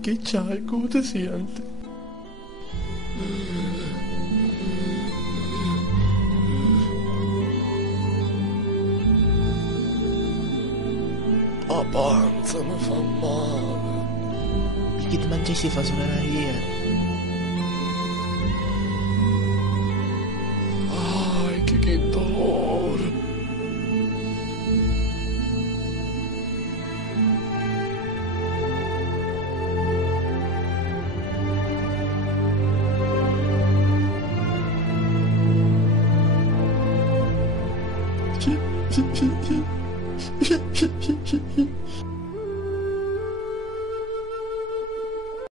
Che c'hai? Come ti senti? La panza mi fa male. Perché ti mangiassi fa solo la ieri? Ai, che dolore.